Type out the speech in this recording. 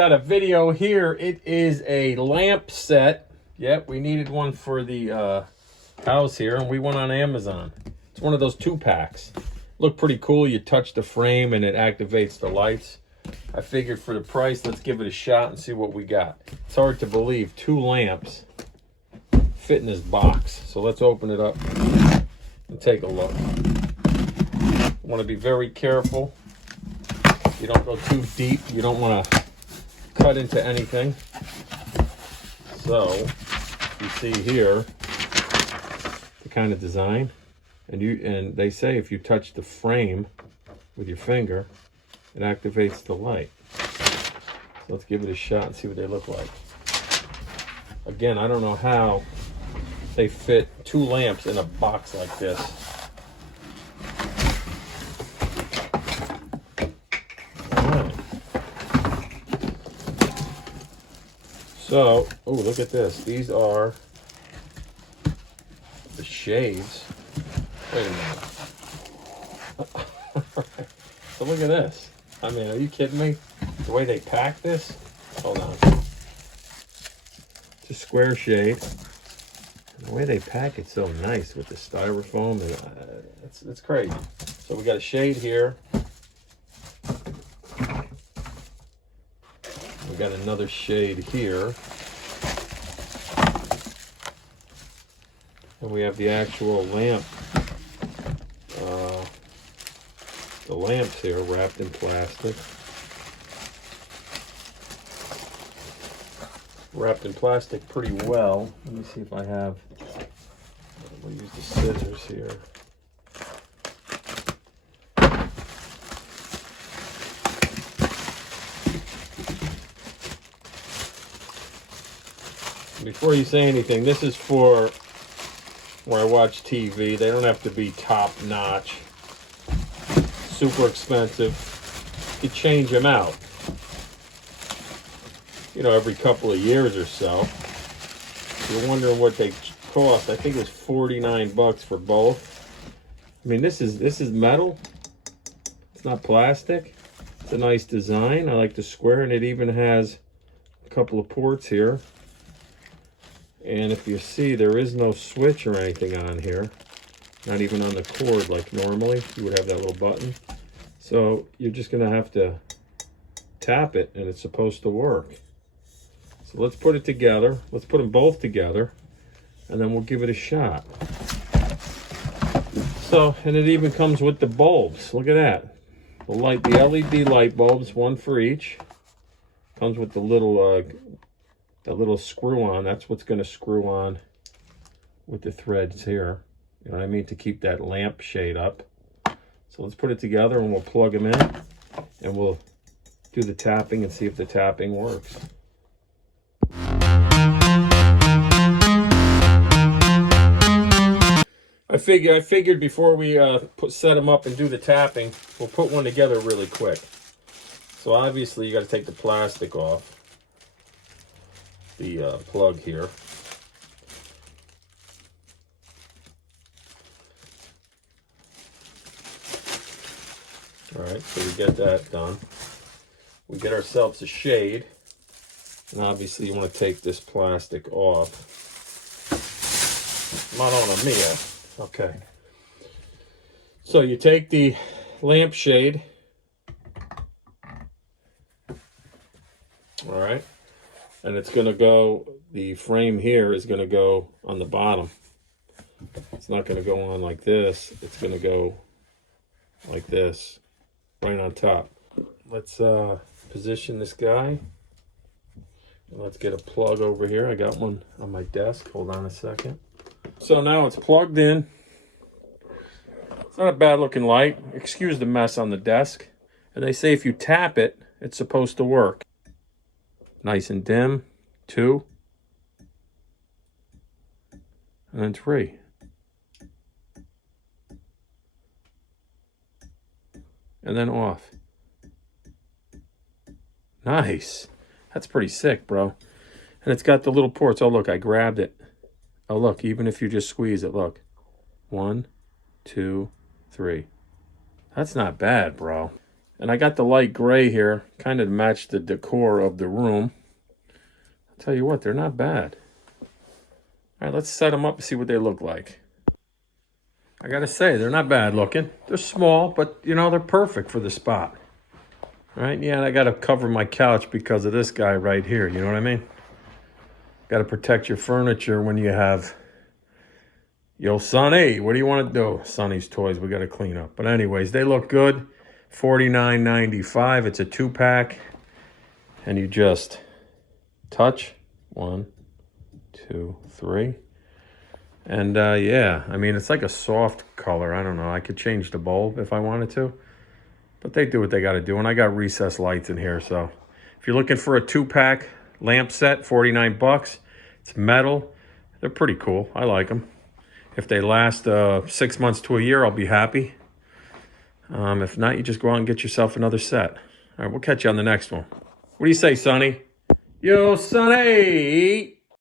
Got a video here. It is a lamp set. Yep, we needed one for the house here, and we went on Amazon. It's one of those 2-packs. Look pretty cool. You touch the frame and it activates the lights. I figured for the price, let's give it a shot and see what we got. It's hard to believe 2 lamps fit in this box. So let's open it up and take a look. Want to be very careful. You don't go too deep. You don't want to cut into anything. So you see here the kind of design, and they say if you touch the frame with your finger, it activates the light. So let's give it a shot and see what they look like. Again, I don't know how they fit 2 lamps in a box like this. So, oh, look at this. These are the shades. Wait a minute. So look at this. I mean, are you kidding me? The way they pack this? Hold on. It's a square shade. And the way they pack it so nice with the styrofoam, it's crazy. So we got a shade here. We got another shade here. And we have the actual lamp. The lamps here wrapped in plastic. Wrapped in plastic pretty well. Let me see if I have. We'll use the scissors here. Before you say anything, this is for where I watch TV. They don't have to be top notch, super expensive. You change them out, you know, every couple of years or so. You're wondering what they cost. I think it was 49 bucks for both. I mean, this is metal. It's not plastic. It's a nice design. I like the square, and it even has a couple of ports here. And if you see, there is no switch or anything on here. Not even on the cord like normally. You would have that little button. So you're just going to have to tap it, and it's supposed to work. So let's put it together. Let's put them both together, and then we'll give it a shot. So, and it even comes with the bulbs. Look at that. The LED light bulbs, one for each. Comes with the little screw on. That's what's going to screw on with the threads here. You know what I mean? To keep that lamp shade up. So let's put it together and we'll plug them in. And we'll do the tapping and see if the tapping works. I figured before we set them up and do the tapping, we'll put one together really quick. So obviously you got to take the plastic off. The plug here. All right, so we get that done. We get ourselves a shade, and obviously you want to take this plastic off. Madonna mia. Okay. So you take the lampshade. All right. And it's going to go, the frame here is going to go on the bottom. It's not going to go on like this. It's going to go like this, right on top. Let's position this guy. Let's get a plug over here. I got one on my desk. Hold on a second. So now it's plugged in. It's not a bad looking light. Excuse the mess on the desk. And they say if you tap it, it's supposed to work. Nice and dim. 2. And then 3. And then off. Nice. That's pretty sick, bro. And it's got the little ports. Oh, look, I grabbed it. Oh, look, even if you just squeeze it, look. 1, 2, 3. That's not bad, bro. And I got the light gray here, kind of to match the decor of the room. I'll tell you what, they're not bad. All right, let's set them up and see what they look like. I gotta say, they're not bad looking. They're small, but you know, they're perfect for the spot. All right, yeah, and I gotta cover my couch because of this guy right here, you know what I mean? Gotta protect your furniture when you have, yo, Sonny, what do you want to do? Sonny's toys, we gotta clean up. But anyways, they look good. $49.95, it's a 2-pack. And you just touch, 1, 2, 3. And yeah, I mean, it's like a soft color. I don't know. I could change the bulb if I wanted to. But they do what they got to do. And I got recessed lights in here. So if you're looking for a 2-pack lamp set, 49 bucks. It's metal. They're pretty cool. I like them. If they last 6 months to a year, I'll be happy. If not, you just go out and get yourself another set. All right, we'll catch you on the next one. What do you say, Sonny? Yo, Sonny!